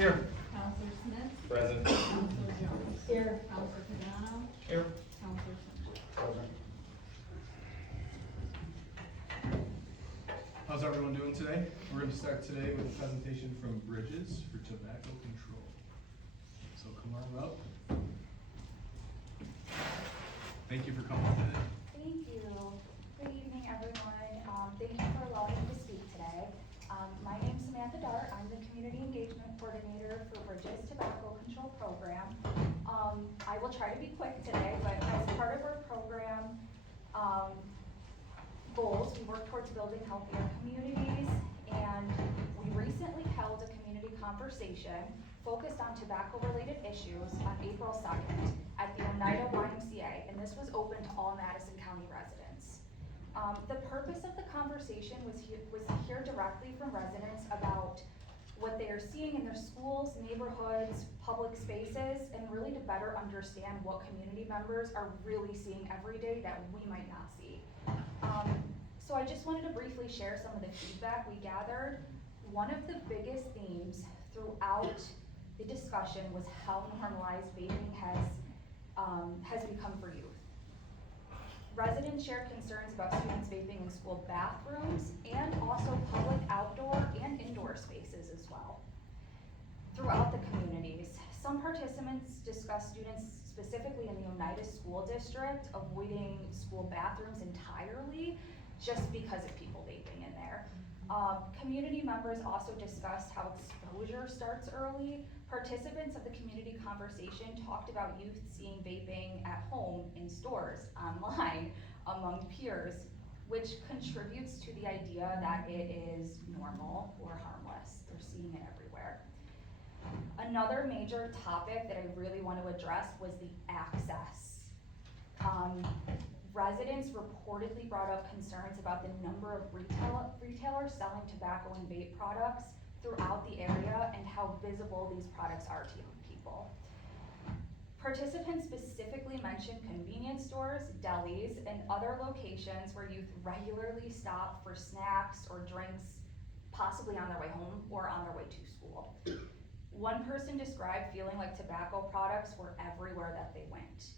Here. Counselor Smith. Present. Counselor Jones. Here. Counselor Pagano. Here. Counselor Simon. Present. How's everyone doing today? We're going to start today with a presentation from Bridges for Tobacco Control. So come on up. Thank you for coming today. Thank you. Good evening, everyone. Thank you for allowing me to speak today. My name is Samantha Dart. I'm the Community Engagement Coordinator for Bridges Tobacco Control Program. I will try to be quick today, but as part of our program goals, we work towards building healthier communities, and we recently held a community conversation focused on tobacco-related issues on April 2nd at the Oneida YMCA, and this was open to all Madison County residents. The purpose of the conversation was to hear directly from residents about what they are seeing in their schools, neighborhoods, public spaces, and really to better understand what community members are really seeing every day that we might not see. So I just wanted to briefly share some of the feedback we gathered. One of the biggest themes throughout the discussion was how normalized vaping has become for youth. Residents shared concerns about students vaping in school bathrooms and also public outdoor and indoor spaces as well. Throughout the communities, some participants discussed students specifically in the Oneida School District avoiding school bathrooms entirely just because of people vaping in there. Community members also discussed how exposure starts early. Participants of the community conversation talked about youth seeing vaping at home, in stores, online, among peers, which contributes to the idea that it is normal or harmless. They're seeing it everywhere. Another major topic that I really want to address was the access. Residents reportedly brought up concerns about the number of retailers selling tobacco and vape products throughout the area and how visible these products are to young people. Participants specifically mentioned convenience stores, delis, and other locations where youth regularly stop for snacks or drinks, possibly on their way home or on their way to school. One person described feeling like tobacco products were everywhere that they went.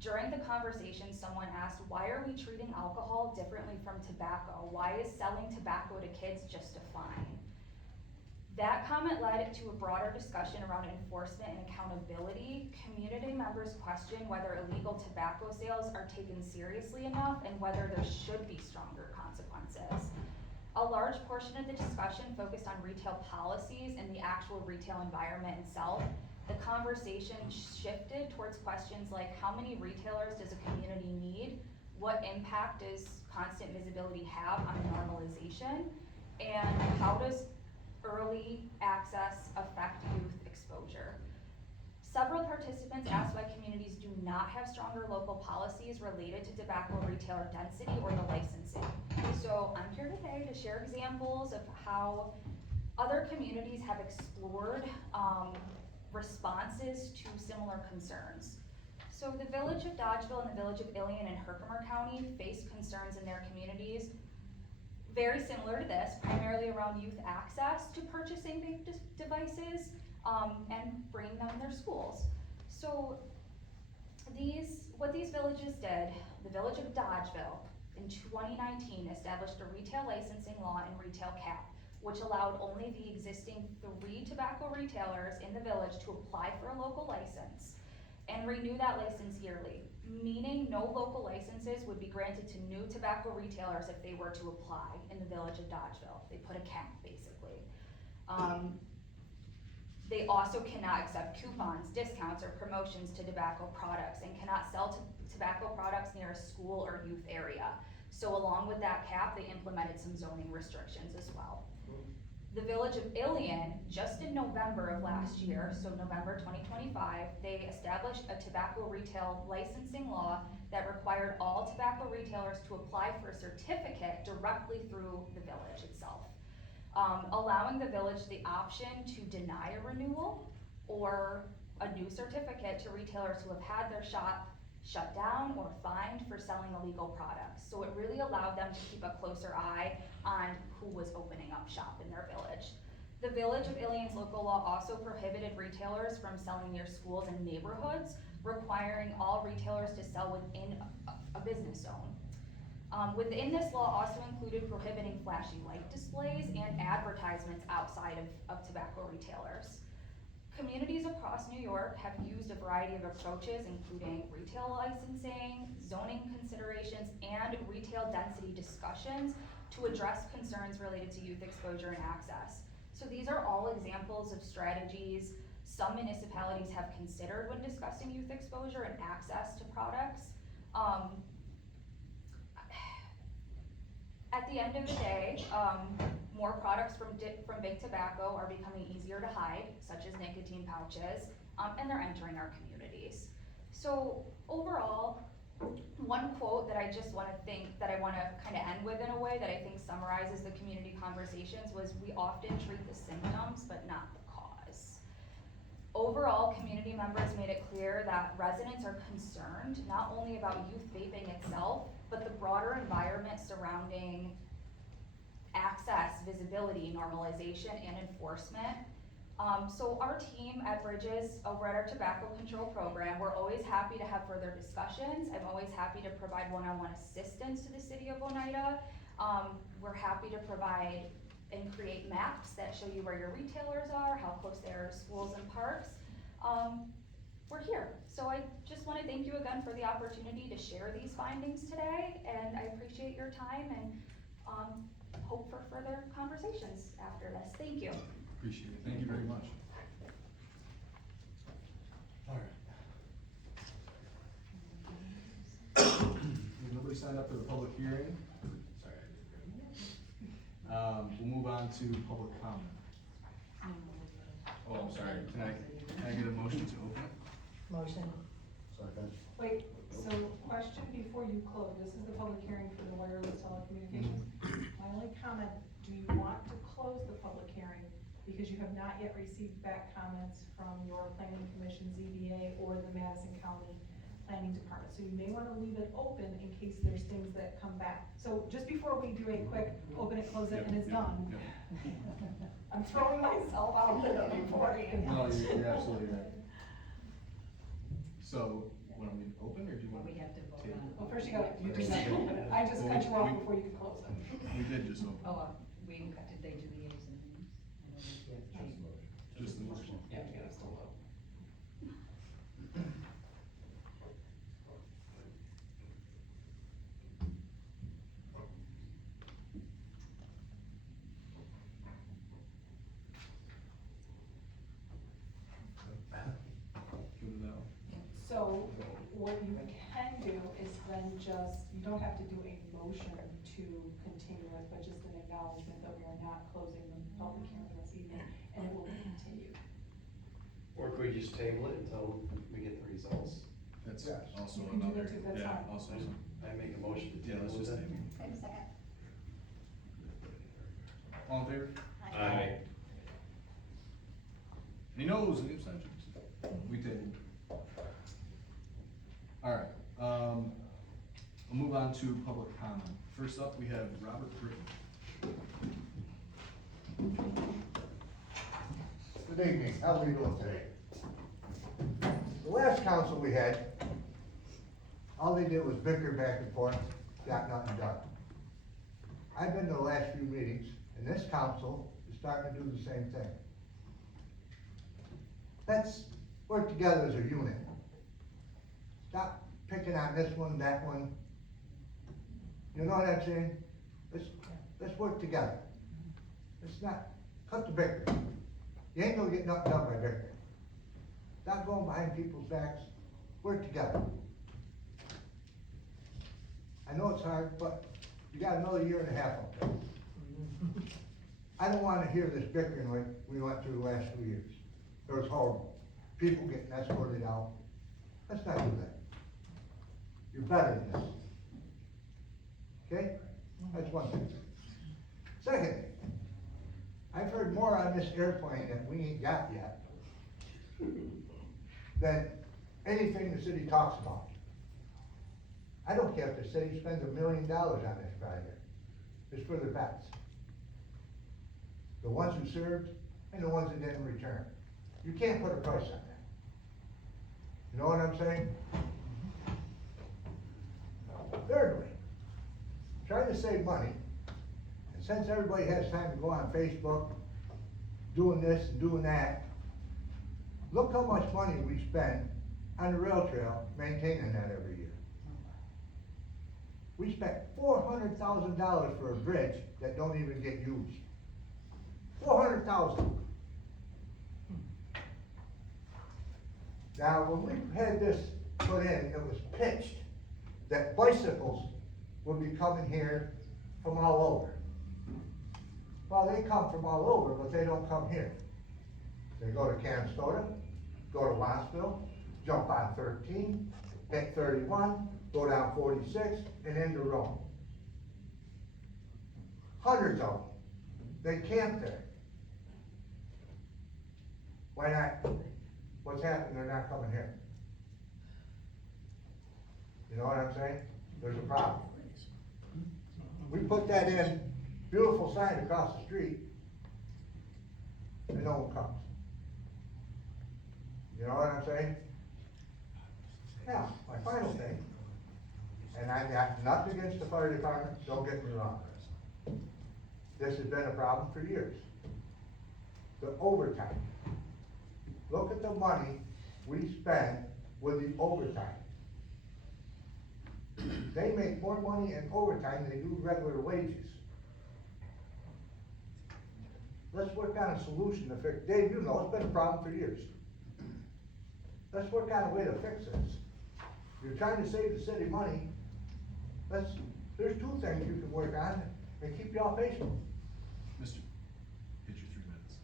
During the conversation, someone asked, why are we treating alcohol differently from tobacco? Why is selling tobacco to kids just a fine? That comment led to a broader discussion around enforcement and accountability. Community members questioned whether illegal tobacco sales are taken seriously enough and whether there should be stronger consequences. A large portion of the discussion focused on retail policies and the actual retail environment itself. The conversation shifted towards questions like how many retailers does a community need? What impact does constant visibility have on normalization? And how does early access affect youth exposure? Several participants asked why communities do not have stronger local policies related to tobacco retailer density or the licensing. So I'm here today to share examples of how other communities have explored responses to similar concerns. So the village of Dodgeville and the village of Ilion in Herkimer County face concerns in their communities very similar to this, primarily around youth access to purchasing vape devices and bringing them in their schools. So what these villages did, the village of Dodgeville in 2019 established a retail licensing law and retail cap, which allowed only the existing 3 tobacco retailers in the village to apply for a local license and renew that license yearly, meaning no local licenses would be granted to new tobacco retailers if they were to apply in the village of Dodgeville. They put a cap, basically. They also cannot accept coupons, discounts, or promotions to tobacco products and cannot sell tobacco products near a school or youth area. So along with that cap, they implemented some zoning restrictions as well. The village of Ilion, just in November of last year, so November 2025, they established a tobacco retail licensing law that required all tobacco retailers to apply for a certificate directly through the village itself, allowing the village the option to deny a renewal or a new certificate to retailers who have had their shop shut down or fined for selling illegal products. So it really allowed them to keep a closer eye on who was opening up shop in their village. The The Village of Alien's local law also prohibited retailers from selling near schools and neighborhoods, requiring all retailers to sell within a business zone. Within this law also included prohibiting flashy light displays and advertisements outside of tobacco retailers. Communities across New York have used a variety of approaches, including retail licensing, zoning considerations, and retail density discussions to address concerns related to youth exposure and access. So these are all examples of strategies some municipalities have considered when discussing youth exposure and access to products. At the end of the day, more products from big tobacco are becoming easier to hide, such as nicotine pouches, and they're entering our communities. So overall, one quote that I want to kind of end with in a way that I think summarizes the community conversations was, "We often treat the symptoms, but not the cause." Overall, community members made it clear that residents are concerned not only about youth vaping itself, but the broader environment surrounding access, visibility, normalization, and enforcement. So our team at Bridges, over at our tobacco control program, we're always happy to have further discussions. I'm always happy to provide one-on-one assistance to the city of Oneida. We're happy to provide and create maps that show you where your retailers are, how close they are to schools and parks. We're here. So I just want to thank you again for the opportunity to share these findings today, and I appreciate your time and hope for further conversations after this. Thank you. Appreciate it. Thank you very much. All right. Nobody signed up for the public hearing. Sorry. We'll move on to public comment. Oh, I'm sorry. Can I get a motion to open it? Motion. Second. Wait, so question before you close, this is the public hearing for the wireless telecommunications. My only comment, do you want to close the public hearing because you have not yet received back comments from your planning commission, ZBA, or the Madison County Planning Department? So you may wanna leave it open in case there's things that come back. So just before we do a quick open it, close it, and it's done, I'm throwing myself out there beforehand. No, you're absolutely right. So, want me to open, or do you want? We have to vote table? on it. Well, first you gotta open it. I just cut you off before you could close it. We did just open. Oh, did they do the A's and B's? I know they- Just the motion. Yeah, you gotta still vote. Give it out. So what you can do is then just, you don't have to do a motion to continue it, but just an acknowledgement that we are not closing the public hearing this evening, and it will be continued. Or could we just table it until we get the results? That's Yes. also You can do another, that too, that's yeah, fine. also, I make a motion to yeah, let's table just it. table. Second. All in favor? Aye. Any noes, any abstentions? We tabled. All right, we'll move on to public comment. First up, we have Robert Britton. Good evening, how are we doing today? The last council we had, all they did was bicker back and forth, got nothing done. I've been to the last few meetings, and this council is starting to do the same thing. Let's work together as a unit. Stop picking on this one, that one. You know what I'm saying? Let's work together. Let's not, cut the bicker. You ain't gonna get nothing done by bickering. Stop going behind people's backs, work together. I know it's hard, but you got another year and a half up there. I don't wanna hear this bickering like we went through the last 2 years. It was horrible. People getting escorted out. Let's not do that. You're better than this. Okay? That's one thing. Second, I've heard more on this airplane that we ain't got yet than anything the city talks about. I don't care if the city spends $1 million on this project. It's for the vets. The ones who served and the ones that didn't return. You can't put a price on that. You know what I'm saying? Thirdly, trying to save money, and since everybody has time to go on Facebook, doing this and doing that, look how much money we spend on the rail trail maintaining that every year. We spent $400,000 for a bridge that don't even get used. 400,000. Now, when we had this put in, it was pitched that bicycles would be coming here from all over. Well, they come from all over, but they don't come here. They go to Canastota, go to Watsville, jump on 13, hit 31, go down 46, and into Rome. Hundreds of them. They camp there. Why not? What's happened? They're not coming here. You know what I'm saying? There's a problem. We put that in, beautiful sign across the street, and no one comes. You know what I'm saying? Now, my final thing, and I got nothing against the fire department, don't get me wrong. This has been a problem for years. The overtime. Look at the money we spend with the overtime. They make more money in overtime than they do regular wages. Let's work on a solution to fix, Dave, you know, it's been a problem for years. Let's work on a way to fix this. You're trying to save the city money. There's two things you can work on and keep y'all patient. Mr., hit your 3 minutes.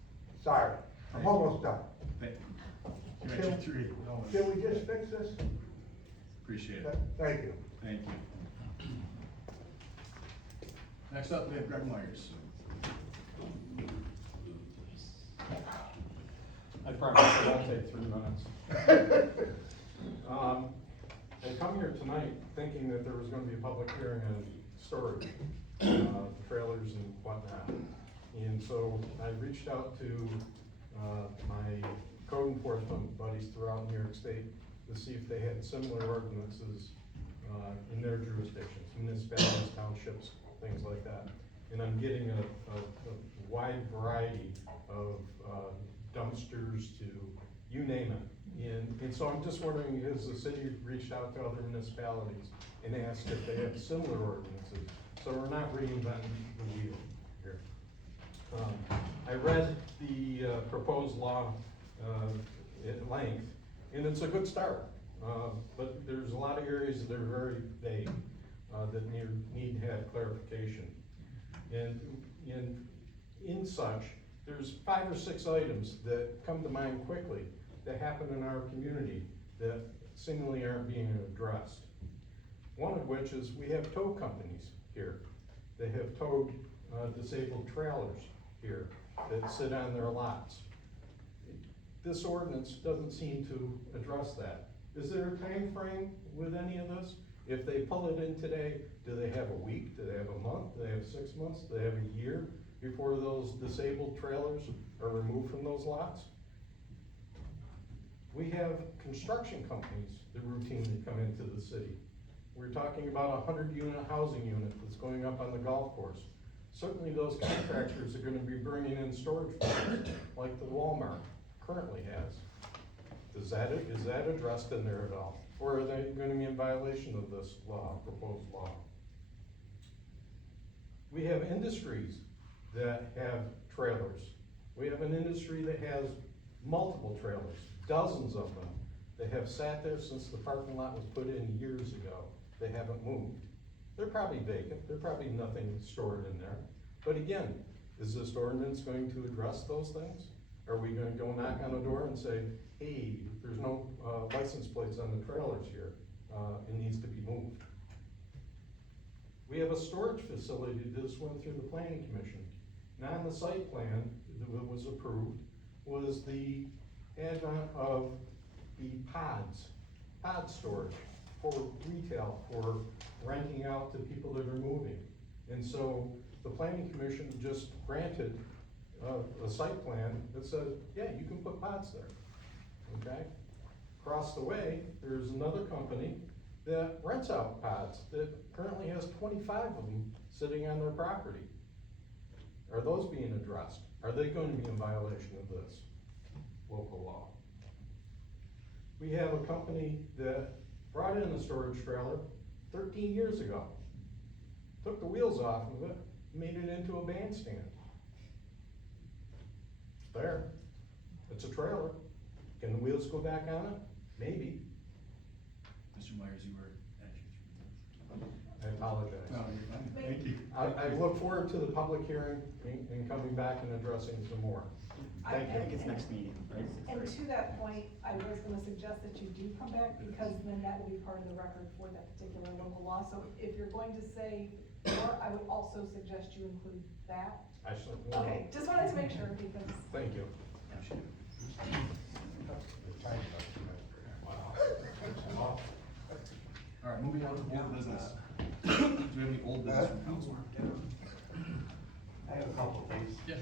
Sorry, I'm almost done. Thank you. You're at your 3. No, Can we just fix this? Appreciate it. Thank you. Thank you. Next up, we have Greg Myers. I promise it won't take 3 minutes. I come here tonight thinking that there was gonna be a public hearing on storage, trailers and whatnot. And so I reached out to, my code enforcement buddies throughout New York State to see if they had similar ordinances, in their jurisdictions, municipalities, townships, things like that. And I'm getting a wide variety of, dumpsters to, you name it. And so I'm just wondering, has the city reached out to other municipalities and asked if they have similar ordinances? So we're not reinventing the wheel here. I read the proposed law at length, and it's a good start. But there's a lot of areas that are very vague, that need to have clarification. And in such, there's 5 or 6 items that come to mind quickly that happen in our community that seemingly aren't being addressed. One of which is we have tow companies here. They have towed disabled trailers here that sit on their lots. This ordinance doesn't seem to address that. Is there a time frame with any of this? If they pull it in today, do they have a week? Do they have a month? Do they have 6 months? Do they have a year before those disabled trailers are removed from those lots? We have construction companies that routinely come into the city. We're talking about a 100-unit housing unit that's going up on the golf course. Certainly those contractors are gonna be bringing in storage facilities like the Walmart currently has. Is that addressed in there at all? Or are they gonna be in violation of this law, proposed law? We have industries that have trailers. We have an industry that has multiple trailers, dozens of them, that have sat there since the parking lot was put in years ago. They haven't moved. They're probably vacant, there's probably nothing stored in there. But again, is this ordinance going to address those things? Are we gonna go knock on the door and say, hey, there's no license plates on the trailers here, it needs to be moved? We have a storage facility that just went through the planning commission. Now on the site plan that was approved was the advent of the pod storage for retail, for renting out to people that are moving. And so the planning commission just granted a site plan that says, yeah, you can put pods there, okay? Across the way, there's another company that rents out pods, that currently has 25 of them sitting on their property. Are those being addressed? Are they going to be in violation of this local law? We have a company that brought in a storage trailer 13 years ago, took the wheels off of it, made it into a bandstand. It's there, it's a trailer. Can the wheels go back on it? Maybe. Mr. Myers, you were actually. I apologize. No, you're fine. Thank you. I look forward to the public hearing and coming back and addressing some more. Thank I you. think it's next meeting, right? And to that point, I was gonna suggest that you do come back, because then that will be part of the record for that particular local law. So if you're going to say more, I would also suggest you include that. I should. Okay, just wanted to make sure, because. Thank you. All right, moving on to old business. Do we have any old business from council? I have a couple of things. Yeah.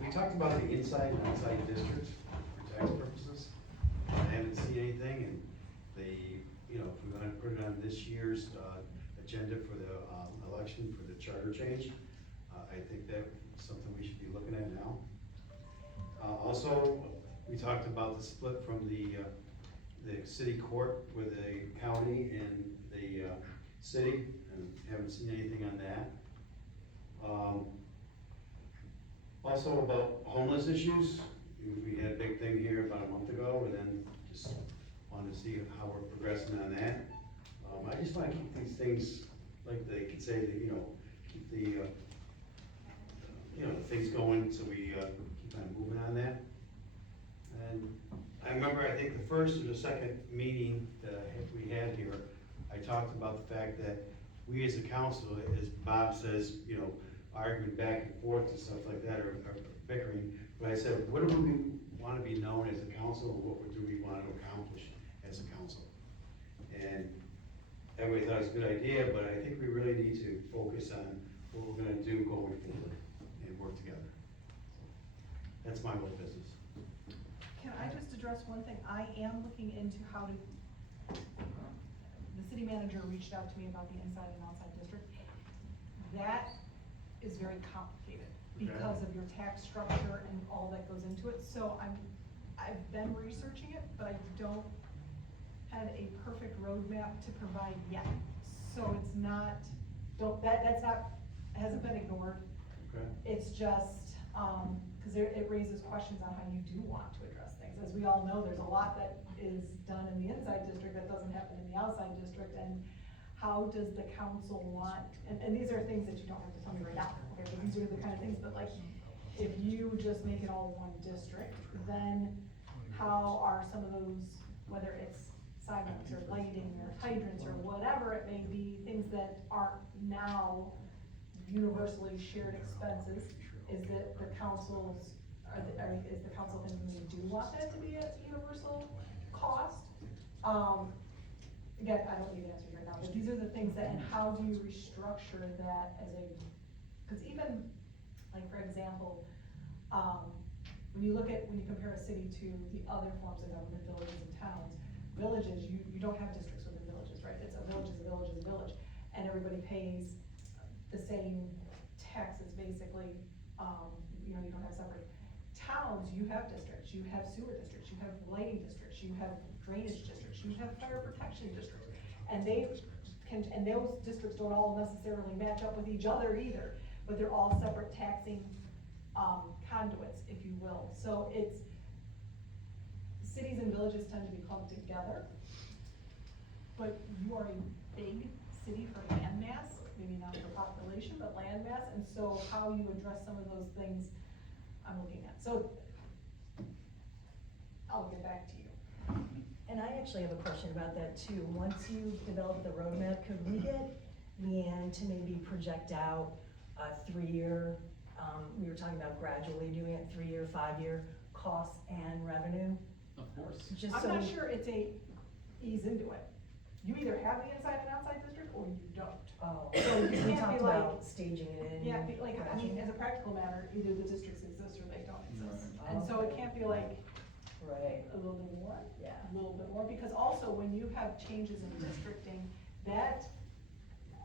We talked about the inside and outside districts for tax purposes. I haven't seen anything, and if we're gonna put it on this year's, agenda for the, election for the charter change, I think that's something we should be looking at now. Also, we talked about the split from the city court with the county and the, city, and haven't seen anything on that. Also about homeless issues, we had a big thing here about a month ago, and then just wanted to see how we're progressing on that. I just wanna keep these things, like they could say, that, keep the, the things going, so we, keep on moving on that. And I remember, I think the first or the second meeting that we had here, I talked about the fact that we as a council, as Bob says, arguing back and forth and stuff like that, or bickering, but I said, what do we wanna be known as a council, and what do we want to accomplish as a council? And everybody thought it was a good idea, but I think we really need to focus on what we're gonna do going forward and work together. That's my whole business. Can I just address one thing? I am looking into how to, the city manager reached out to me about the inside and outside district. That is very complicated because of your tax structure and all that goes into it. So I've been researching it, but I don't have a perfect roadmap to provide yet. So it's not, that's not, hasn't been ignored. Okay. It's just, cause it raises questions on how you do want to address things. As we all know, there's a lot that is done in the inside district that doesn't happen in the outside district, and how does the council want, and these are things that you don't have to tell me right now, okay, but these are the kind of things, but like, if you just make it all one district, then how are some of those, whether it's sidewalks or lighting or hydrants or whatever it may be, things that aren't now universally shared expenses, is that the council's, is the council thinking they do want that to be a universal cost? Again, I don't need answers right now, but these are the things that, and how do you restructure that as a, cause even, like, for example, when you compare a city to the other forms of government, villages and towns, villages, you don't have districts within villages, right? It's a village is a village is a village, and everybody pays the same taxes, basically. You don't have separate towns. You have districts, you have sewer districts, you have lighting districts, you have drainage districts, you have fire protection districts, and those districts don't all necessarily match up with each other either, but they're all separate taxing conduits, if you will. So cities and villages tend to be clumped together, but you are a big city for land mass, maybe not for population, but land mass, and so how you address some of those things, I'm looking at. So I'll get back to you. And I actually have a question about that too. Once you develop the roadmap, could we get Leanne to maybe project out a 3-year, we were talking about gradually doing it, 3-year, 5-year costs and revenue? Of course. Just I'm so not we- sure it's a ease into it. you either have the inside and outside district or you don't. Oh, So so you we can't talked be like- about staging it in. Yeah, like, I mean, matching. as a practical matter, either the districts exist or they don't exist. Right. And so it Okay. can't be like Right, a little bit more, yeah. a little bit more, because also when you have changes in districting, that,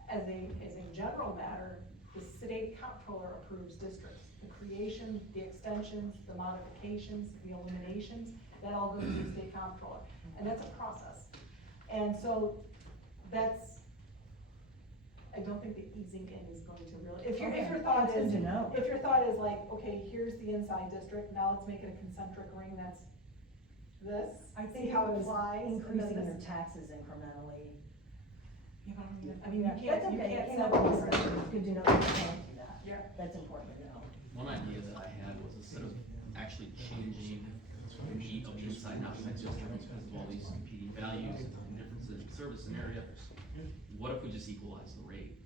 as a general matter, the state comptroller approves districts. The creation, the extensions, the modifications, the eliminations, that all goes to the state comptroller, and that's a process. And so, that's, I don't think the easing in is going to really, if your Okay, thought that's good is, to know. if your thought is like, okay, here's the inside district, now let's make it a concentric ring that's this, I see think how it it was flies, and then increasing your this. taxes incrementally. Yeah, but I mean, Yeah, you can't, that's you okay. can't It set came up these. with this. It's good to know that you can't do that. Yeah. That's important to know. One idea that I had was instead of actually changing the meat of the inside and outside district because of all these competing values and differences in service and area, what if we just equalize the rate?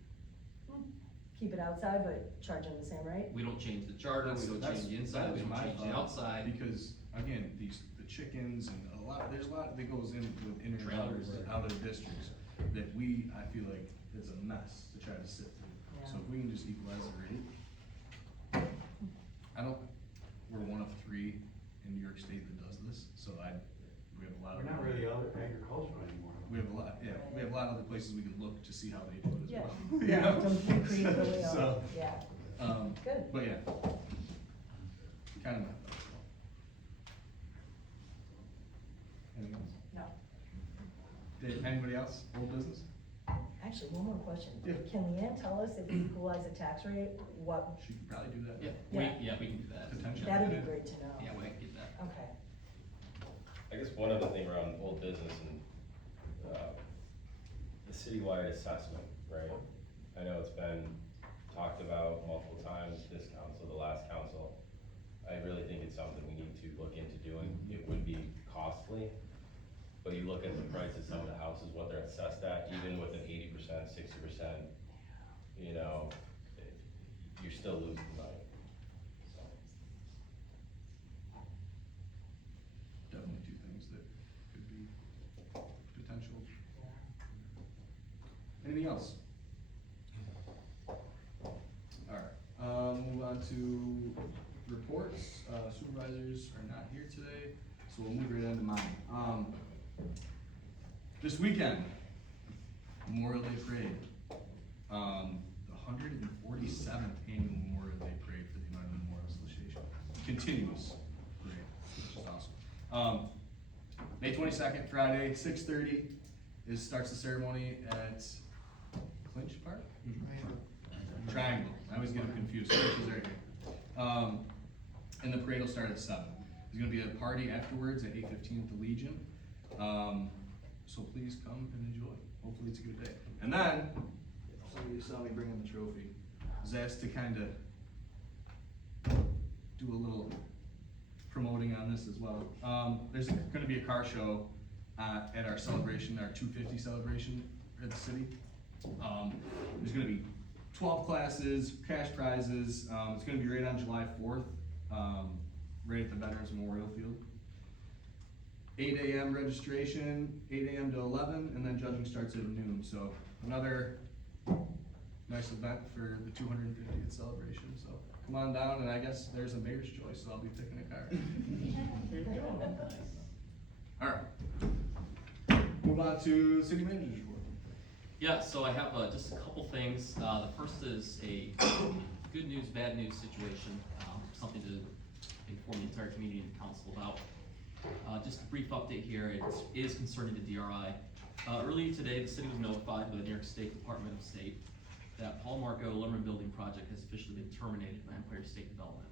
Keep it outside, but charge them the same rate? We don't change the charter, we don't change the inside, we don't change the outside. Because, again, the chickens and there's a lot that goes in with in and out Trailers. of other districts that I feel like it's a mess to try to sit through. So if we can just equalize the rate, we're one of 3 in New York State that does this, so we have a lot of. We're not really agricultural anymore. We have a lot, yeah, we have a lot of other places we can look to see how they do it as Yeah, well. you yeah, know? don't be creative the way So, yeah. Good. But yeah, kind of my thoughts. Anything else? No. Did anybody else, old business? Actually, one more question. Yeah. Can Leanne tell us if we equalize the tax rate, what, She could probably do that. Yeah, we can do that. Potentially. that'd be great to know. Yeah, we can get that. Okay. I guess one other thing around old business and, the citywide assessment, right? I know it's been talked about multiple times, this council, the last council. I really think it's something we need to look into doing. It would be costly, but you look at the price of some of the houses, what they're assessed at, even with an 80%, 60%, you know, you're still losing money, so. Definitely 2 things that could be potential. Anything else? Alright, move on to reports. Supervisors are not here today, so we'll move right into mine. This weekend, Memorial Day Parade. The 147th annual Memorial Day Parade for the United Memorial Association. Continuous parade, which is awesome. May 22nd, Friday, 6:30 starts the ceremony at Clinch Park? Triangle. I always get them confused. Clinch is right here. And the parade will start at 7. There's gonna be a party afterwards at 8:15 at the Legion. So please come and enjoy. Hopefully it's a good day. And then, so you saw me bring in the trophy. I was asked to kinda do a little promoting on this as well. There's gonna be a car show at our celebration, our 250 celebration at the city. There's gonna be 12 classes, cash prizes. It's gonna be right on July 4th, right at the Veterans Memorial Field. 8 a.m. registration, 8 a.m. to 11, and then judging starts at noon. So another nice event for the 250th celebration. So come on down, and I guess there's a mayor's choice, so I'll be picking a car. All right. Move on to city manager's report. Yeah, so I have just a couple things. The first is a good news, bad news situation, something to inform the entire community and council about. Just a brief update here, it is concerning the DRI. Earlier today, the city was notified by the New York State Department of State that Paul Marco Limerick Building Project has officially been terminated by Empire State Development.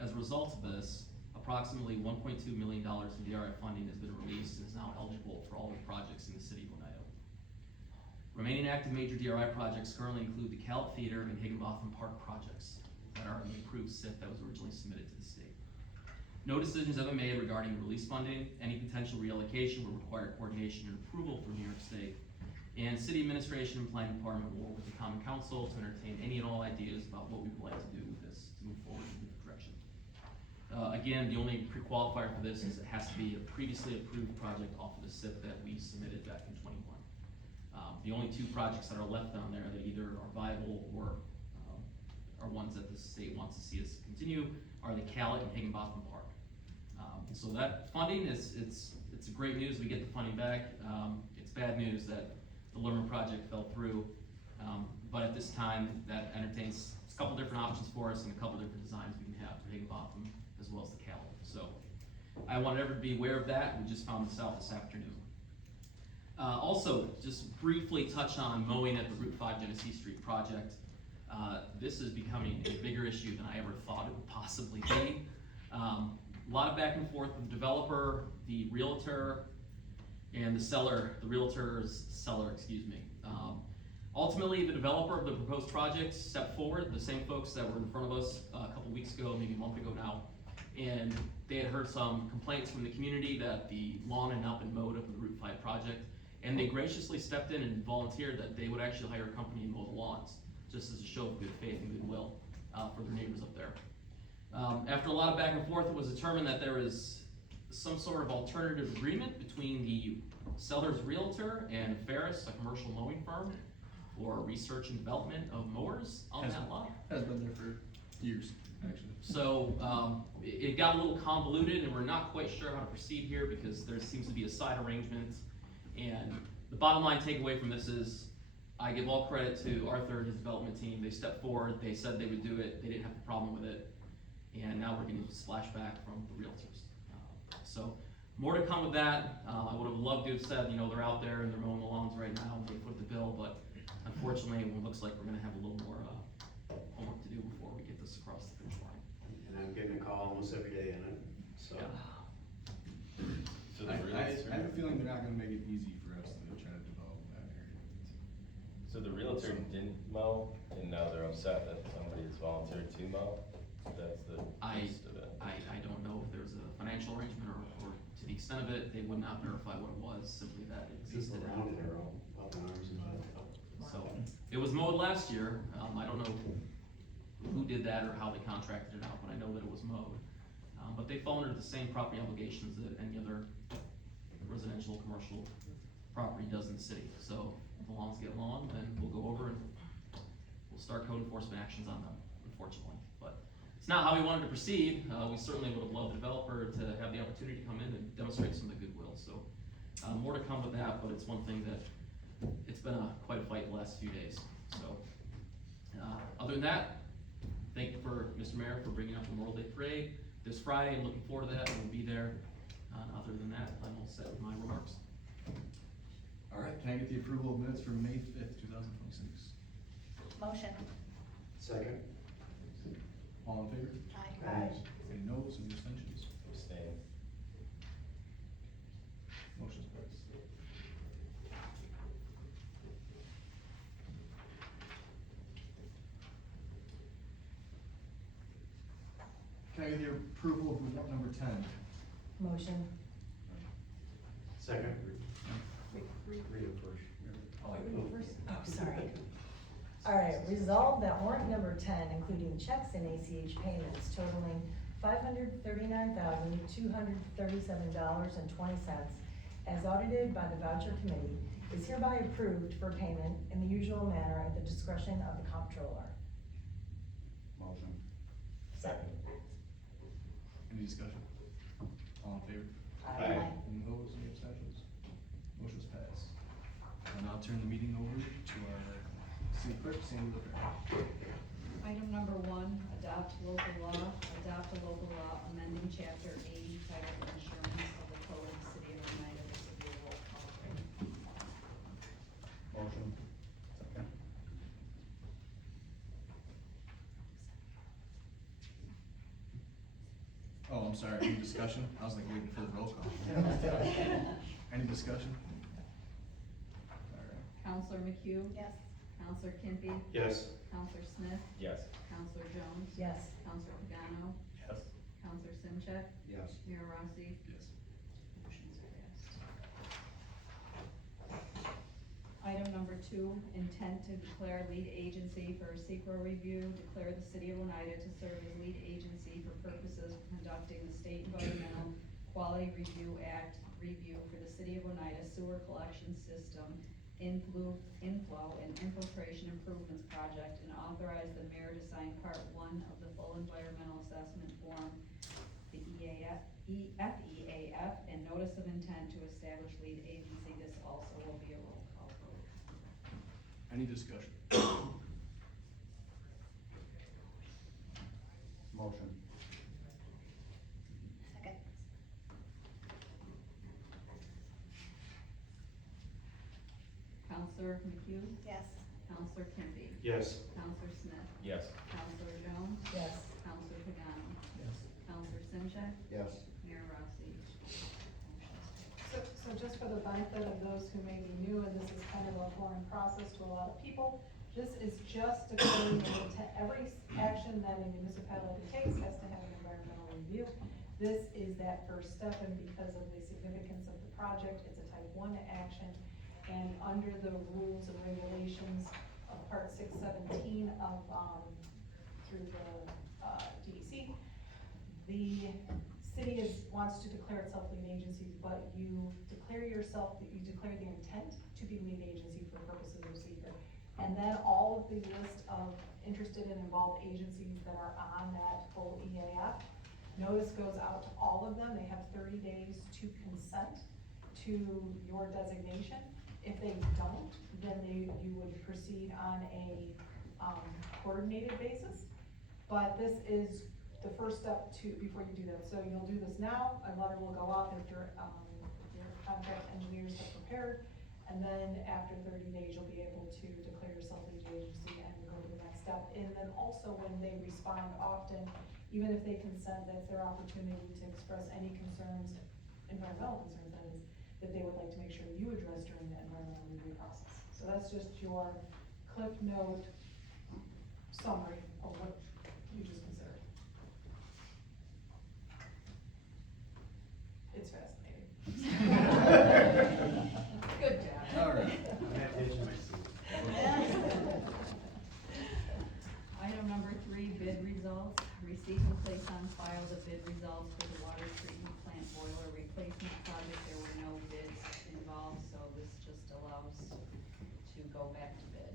As a result of this, approximately $1.2 million in DRI funding has been released and is now eligible for all the projects in the city of Oneida. Remaining active major DRI projects currently include the Cal Theater and Higginbotham Park projects that are in the approved SIP that was originally submitted to the state. No decisions have been made regarding release funding. Any potential reallocation will require coordination and approval from New York State. And city administration and planning department will work with the common council to entertain any and all ideas about what we would like to do with this to move forward in a different direction. again, the only pre-qualifier for this is it has to be a previously approved project off of the SIP that we submitted back in '21. The only two projects that are left on there that either are viable or are ones that the state wants to see us continue are the Callet and Higginbotham Park. And so that funding is, it's great news, we get the funding back. It's bad news that the Lerman project fell through. But at this time, that entertains a couple different options for us and a couple different designs we can have for Higginbotham as well as the Callet. So I wanted everyone to be aware of that. We just found this out this afternoon. Also, just briefly touch on mowing at the Route 5 Genesee Street project. This is becoming a bigger issue than I ever thought it would possibly be. A lot of back and forth with the developer, the realtor, and the seller, the realtor's seller, excuse me. Ultimately, the developer of the proposed project stepped forward, the same folks that were in front of us a couple weeks ago, maybe a month ago now, and they had heard some complaints from the community that the lawn had not been mowed up in the Route 5 project, and they graciously stepped in and volunteered that they would actually hire a company and mow the lawns, just as a show of good faith and goodwill for their neighbors up there. After a lot of back and forth, it was determined that there was some sort of alternative agreement between the seller's realtor and Ferris, a commercial mowing firm, for research and development of mowers on that lot. Has been there for years, actually. So it got a little convoluted, and we're not quite sure how to proceed here because there seems to be a side arrangement. And the bottom line takeaway from this is, I give all credit to Arthur and his development team. They stepped forward, they said they would do it, they didn't have a problem with it, and now we're getting a splashback from the realtors. So more to come with that. I would have loved to have said, you know, they're out there and they're mowing the lawns right now and they foot the bill, but unfortunately, it looks like we're gonna have a little more homework to do before we get this across the finish line. And I'm getting a call almost every day on it, so. Yeah. So the I realtor, have a feeling they're not gonna make it easy for us to try to develop that area. so the realtor didn't mow, and now they're upset that somebody has volunteered to mow? That's the gist of it. I don't know if there's a financial arrangement or to the extent of it, they would not verify what it was, simply that it People existed. around it are all up in arms about it. So, it was mowed last year. I don't know who did that or how they contracted it out, but I know that it was mowed. But they fall under the same property obligations that any other residential, commercial property does in the city. So, if the lawns get long, then we'll go over and we'll start code enforcement actions on them, unfortunately. But it's not how we wanted to proceed. We certainly would have loved the developer to have the opportunity to come in and demonstrate some of the goodwill. So, more to come with that, but it's one thing that it's been quite a fight the last few days. So, other than that, thank you for Mr. Mayor for bringing up the Memorial Day Parade this Friday. I'm looking forward to that. We'll be there. Other than that, I'm all set with my remarks. All right, can I get the approval of minutes from May 5th, 2026? Motion. Second? All in favor? Aye. Any noes, any abstentions? Abstain. Motion's passed. Can I get the approval of warrant number 10? Motion. Second? Read Read it first. Oh, sorry. All right, resolve that warrant number 10, including checks and ACH payments totaling $539,237.20 as audited by the voucher committee, is hereby approved for payment in the usual manner at the discretion of the comptroller. Motion. Second. Any discussion? All in favor? Aye. Any opposed, any abstentions? Motion's passed. I'll now turn the meeting over to our city clerk, Sandy LaFleur. Item number 1, adopt a local law amending chapter 80 titled Insurance of the Code of the City of Oneida. This will be a roll call vote. Motion. Second? Oh, I'm sorry, any discussion? I was like waiting for the roll call. Any discussion? All right. Counselor McHugh? Yes. Counselor Kimpe? Yes. Counselor Smith? Yes. Counselor Jones? Yes. Counselor Pagano? Yes. Counselor Simchek? Yes. Mayor Rossi? Yes. Motion's passed. Item number 2, intent to declare lead agency for a SECR review, declare the city of Oneida to serve as lead agency for purposes of conducting the State Environmental Quality Review Act review for the city of Oneida sewer collection system inflow and infiltration improvements project, and authorize the mayor to sign part 1 of the full environmental assessment form, the FEAF, and notice of intent to establish lead agency. This also will be a roll call vote. Any discussion? Motion. Second. Counselor McHugh? Yes. Counselor Kimby? Yes. Counselor Smith? Yes. Counselor Jones? Yes. Counselor Pagano? Yes. Counselor Simchak? Yes. Mayor Rossi? So just for the benefit of those who may be new, and this is kind of a foreign process to a lot of people, this is just declaring that every action that a municipality takes has to have an environmental review. This is that first step, and because of the significance of the project, it's a type 1 action. And under the rules and regulations of Part 617 of, through the DEC, the city wants to declare itself lead agency, but you declare the intent to be lead agency for purposes of SECR. And then all of the list of interested and involved agencies that are on that full EAF, notice goes out to all of them. They have 30 days to consent to your designation. If they don't, then you would proceed on a coordinated basis. But this is the first step before you do that. So you'll do this now, a letter will go off after your contract engineers have prepared, and then after 30 days, you'll be able to declare yourself lead agency and go to the next step. And then also when they respond often, even if they consent, that's their opportunity to express any concerns, environmental concerns that is, that they would like to make sure you address during the environmental review process. So that's just your cliff note summary of what you just considered. It's fascinating. Good job. All right. I'm at the edge of my seat. Item number 3, bid results. Receive and place on file the bid results for the water treatment plant boiler replacement project. There were no bids involved, so this just allows to go back to bid.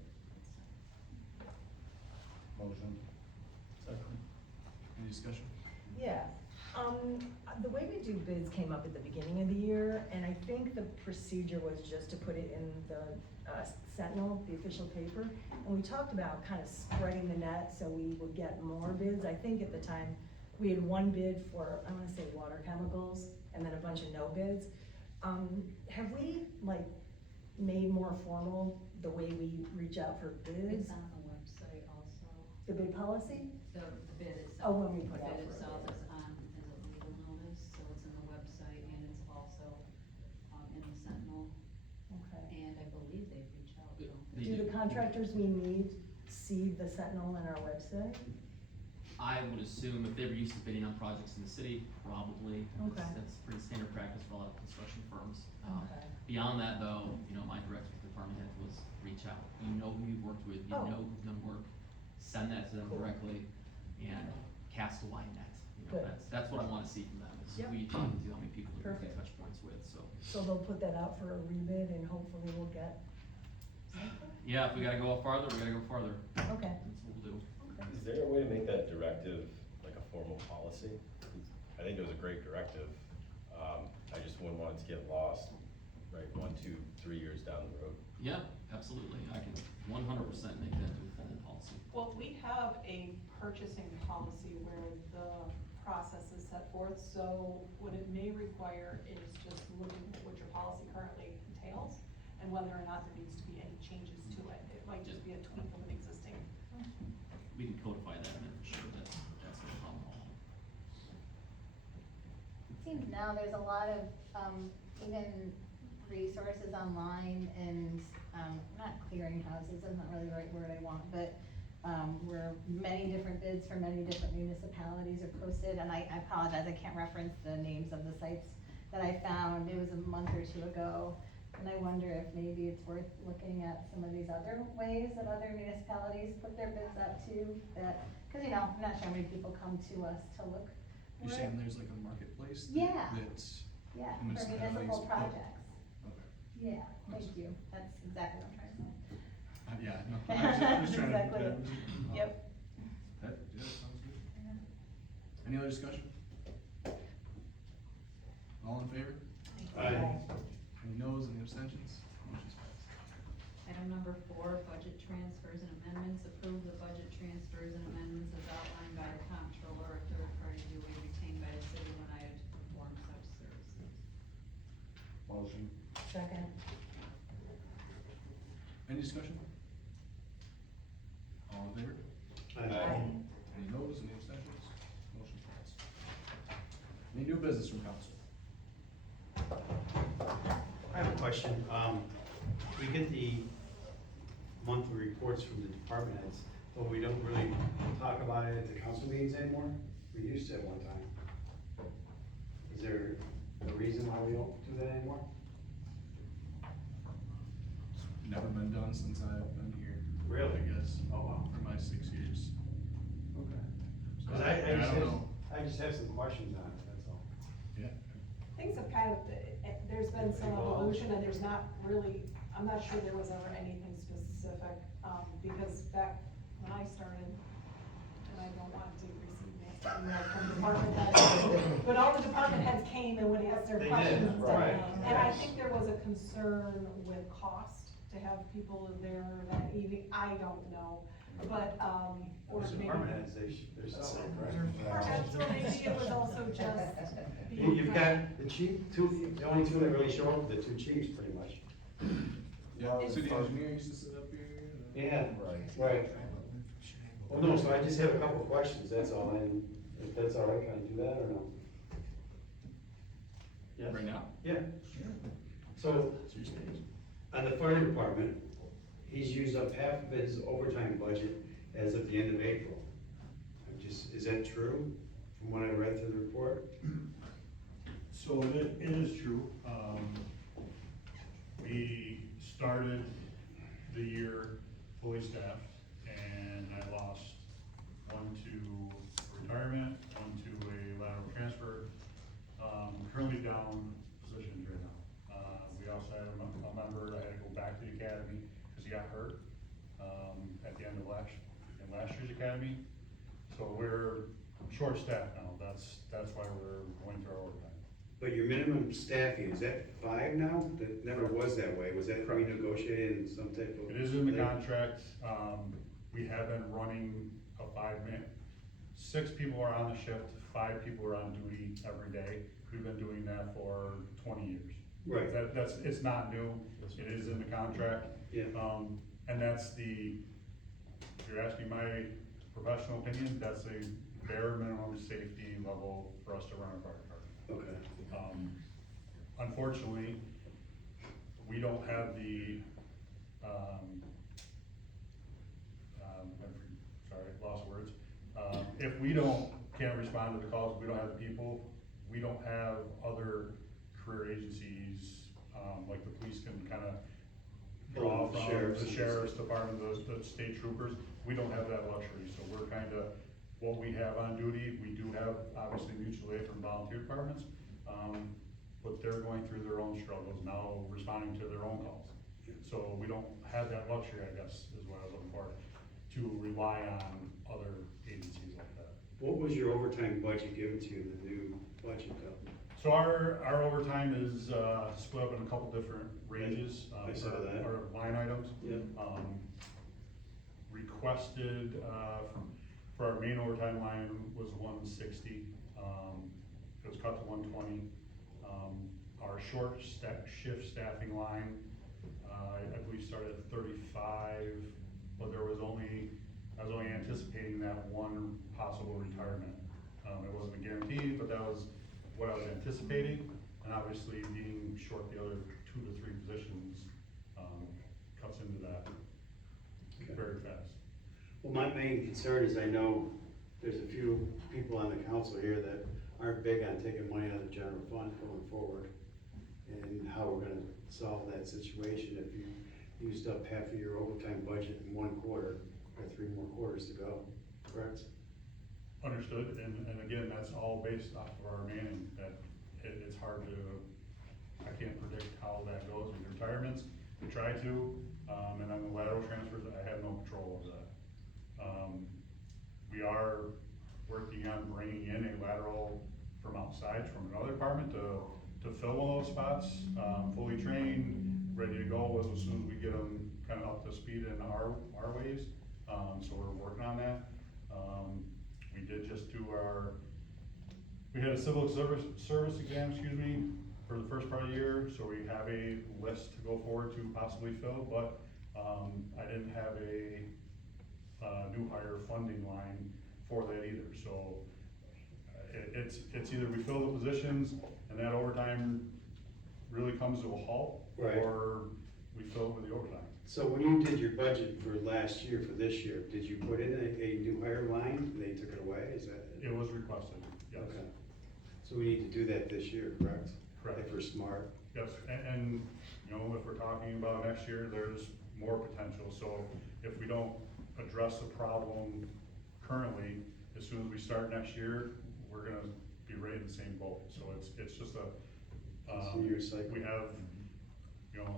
Motion. Second. Any discussion? Yeah, the way we do bids came up at the beginning of the year, and I think the procedure was just to put it in the Sentinel, the official paper. And we talked about kind of spreading the net so we would get more bids. I think at the time, we had one bid for, I wanna say water chemicals, and then a bunch of no bids. Have we, like, made more formal the way we reach out for bids? It's on the website also. The bid policy? The bid itself. Oh, when we put out The bid for a itself bid. is on, as a legal notice, so it's in the website and it's also, in the Sentinel. Okay. And I believe they've reached out, don't They they? Do the contractors we need see the Sentinel on our website? I would assume if they were used to bidding on projects in the city, probably. Okay. That's pretty standard practice for a lot of construction firms. Okay. Beyond that though, my directive to the department heads was reach out. You know who you've worked with, you Oh. know who's done work, send that to them Cool. directly and cast a wide net. Good. That's what I wanna see from them, is Yep. we talk to how many people we can Perfect. touch points with, so. So they'll put that out for a rebid and hopefully we'll get something? Yeah, if we gotta go farther, we gotta go farther. Okay. That's what we'll do. Is there a way to make that directive like a formal policy? I think it was a great directive. I just wouldn't want it to get lost, right, 1, 2, 3 years down the road. Yeah, absolutely. I can 100% make that to a formal policy. Well, we have a purchasing policy where the process is set forth, so what it may require is just looking at what your policy currently entails and whether or not there needs to be any changes to it. It might just be a tweak of an existing. We can codify that and for sure that's no problem at all. It seems now there's a lot of, even resources online and, not clearinghouses, isn't really the right word I want, but, where many different bids for many different municipalities are posted, and I apologize, I can't reference the names of the sites that I found, it was a month or two ago. And I wonder if maybe it's worth looking at some of these other ways that other municipalities put their bids out too, that, cause you know, I'm not sure how many people come to us to look You're for it. saying there's like a marketplace? Yeah. That's, Yeah, for municipalities municipal put- projects. okay. Yeah, thank you, that's exactly what I'm trying to say. Yeah, no, I was just trying to. Exactly. Yep. That, yeah, sounds good. Any other discussion? All in favor? Aye. Any noes, any abstentions? Motion's passed. Item number 4, budget transfers and amendments. Approve the budget transfers and amendments as outlined by the comptroller or third party duly retained by the city of Oneida to perform such services. Motion. Second. Any discussion? All in favor? Aye. Any noes, any abstentions? Motion passed. Any new business from council? I have a question. We get the monthly reports from the department heads, but we don't really talk about it at the council meetings anymore. We used to at one time. Is there a reason why we don't do that anymore? It's never been done since I've been here. Really? I guess. Oh, wow. For my 6 years. Okay. So, Cause I don't know. I just have some questions on it, that's all. Yeah. Things have kind of, there's been some evolution and there's not really, I'm not sure there was ever anything specific, because back when I started, and I don't want to receive nasty email from department heads, but all the department heads came and would ask their They questions did, and stuff. right. And I think there was a concern with cost to have people there that evening, I don't know, but, or Those maybe. department heads, they're selling, Perhaps, or maybe it was also just. You've got the chief, the only two that really show up, the two chiefs, pretty much. Yeah, It's- city engineer used to sit up here. Yeah, right. Well, no, so I just have a couple of questions, that's all, and if that's all right, can I do that or no? Yes? Right now? Yeah. So, It's your stage. on the fire department, he's used up half of his overtime budget as of the end of April. Is that true, from what I read through the report? So it is true. We started the year fully staffed, and I lost one to retirement, one to a lateral transfer. Currently down positions right now. We also had a member that had to go back to the academy because he got hurt, at the end of last year's academy. So we're short-staffed now. That's why we're going through our overtime. But your minimum staffing, is that 5 now? That never was that way, was that Correct. renegotiated in some type of? It is in the labor- contract. We have been running a 5-man. 6 people are on the shift, 5 people are on duty every day. We've been doing that for 20 years. Right. It's not new, it is in the contract. Yeah. And that's if you're asking my professional opinion, that's a bare minimum safety level for us to run a fire department. Okay. Unfortunately, we don't have the, sorry, lost words. If we can't respond to the calls, we don't have the people, we don't have other career agencies, like the police can kinda draw The from, sheriffs. the sheriff's department, the state troopers. We don't have that luxury, so we're kinda, what we have on duty, we do have obviously mutual aid from volunteer departments, but they're going through their own struggles now, responding to their own calls. So we don't have that luxury, I guess, is what I was looking for, to rely on other agencies like that. What was your overtime budget given to you in the new budget though? So our overtime is, split up in a couple different ranges. I saw that. Or line items. Yeah. Requested, for our main overtime line was 160, it was cut to 120. Our shift staffing line, I believe started at 35, but I was only anticipating that one possible retirement. It wasn't a guarantee, but that was what I was anticipating, and obviously being short the other 2 to 3 positions, cuts into that very fast. Well, my main concern is I know there's a few people on the council here that aren't big on taking money out of the general fund going forward. and how we're gonna solve that situation if you used up half of your overtime budget in one quarter, or 3 more quarters to go, correct? Understood, and again, that's all based off of our manning, that it's hard to, I can't predict how that goes with retirements. We try to, and on the lateral transfers, I have no control over that. We are working on bringing in a lateral from outside, from another department to fill one of those spots, fully trained, ready to go as soon as we get them kind of up to speed in our ways. So we're working on that. We did just do we had a civil service exam, for the first part of the year, so we have a list to go forward to possibly fill, but, I didn't have a new hire funding line for that either, so it's either we fill the positions and that overtime really comes to a halt, Right. or we fill it with the overtime. So when you did your budget for last year, for this year, did you put in a new hire line, and they took it away, is that? It was requested, yes. Okay. So we need to do that this year, correct? Correct. If we're smart. Yes, and, you know, if we're talking about next year, there's more potential, so if we don't address the problem currently, as soon as we start next year, we're gonna be right in the same boat, so it's just a, Continuous cycle. we have, you know,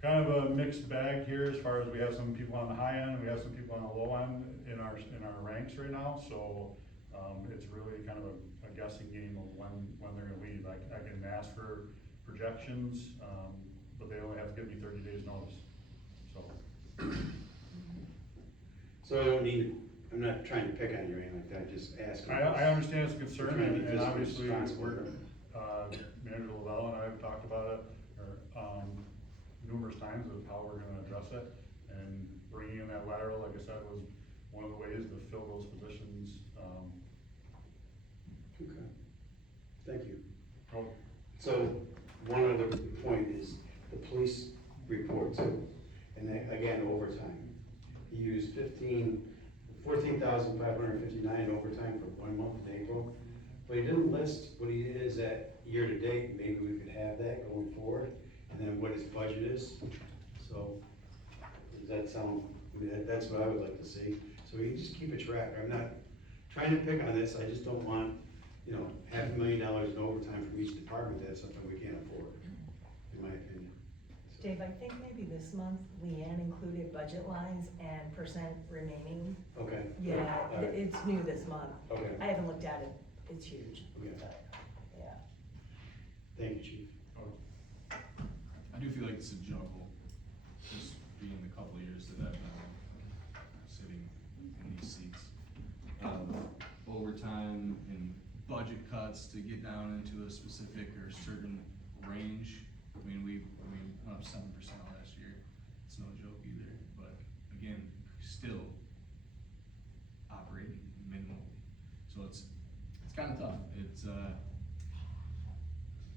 kind of a mixed bag here, as far as we have some people on the high end, and we have some people on the low end in our ranks right now, so, it's really kind of a guessing game of when they're gonna leave. I can ask for projections, but they only have to give me 30 days notice, so. So I don't need, I'm not trying to pick on you or anything like that, just asking. I understand it's a concern, Trying to be and fiscally obviously, responsible. Manager Lavelle and I have talked about it, numerous times of how we're gonna address it, and bringing in that lateral, like I said, was one of the ways to fill those positions, Okay, thank you. oh, So, one other point is the police report too, and then, again, overtime. He used 14,559 overtime for 1 month in April, but he didn't list what he is at year-to-date. Maybe we could have that going forward, and then what his budget is. So, does that sound, I mean, that's what I would like to see. So you just keep a track. I'm not trying to pick on this, I just don't want, you know, $500,000 in overtime from each department. That's something we can't afford, in my opinion. So- Dave, I think maybe this month Leanne included budget lines and percent remaining. Okay. Yeah, All right. it's new this month. Okay. I haven't looked at it, it's huge, Okay. but, yeah. Thank you, Chief. I do feel like it's a juggle, just being the couple of years that I've been sitting in these seats. Overtime and budget cuts to get down into a specific or certain range. I mean, we went up 7% last year. It's no joke either, but again, still operating minimally. So it's kind of tough. It's,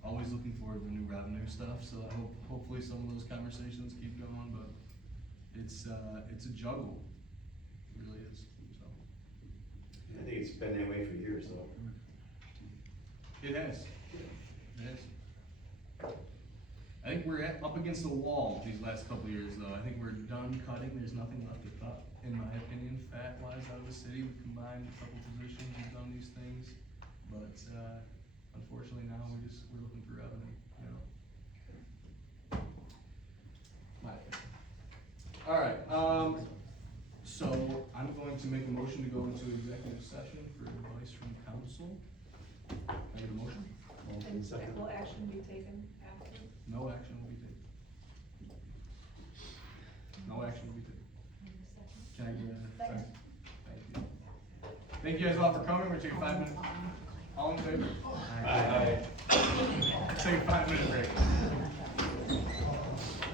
always looking forward to new revenue stuff, so I hopefully some of those conversations keep going, but it's a juggle. It really is, so. I think it's been that way for years, though. It has. I think we're up against the wall these last couple of years, though. I think we're done cutting. There's nothing left to cut, in my opinion, fat-wise out of the city. We've combined a couple positions, we've done these things, but, unfortunately now we're looking for revenue, you know. My opinion. All right, so I'm going to make a motion to go into executive session for advice from council. Can I get a motion? And will action be taken after? No action will be taken. No action will be taken. Can I get a second? Thank you. Thank you guys all for coming. We're taking 5 minutes. All in favor? Aye. Take a 5-minute break.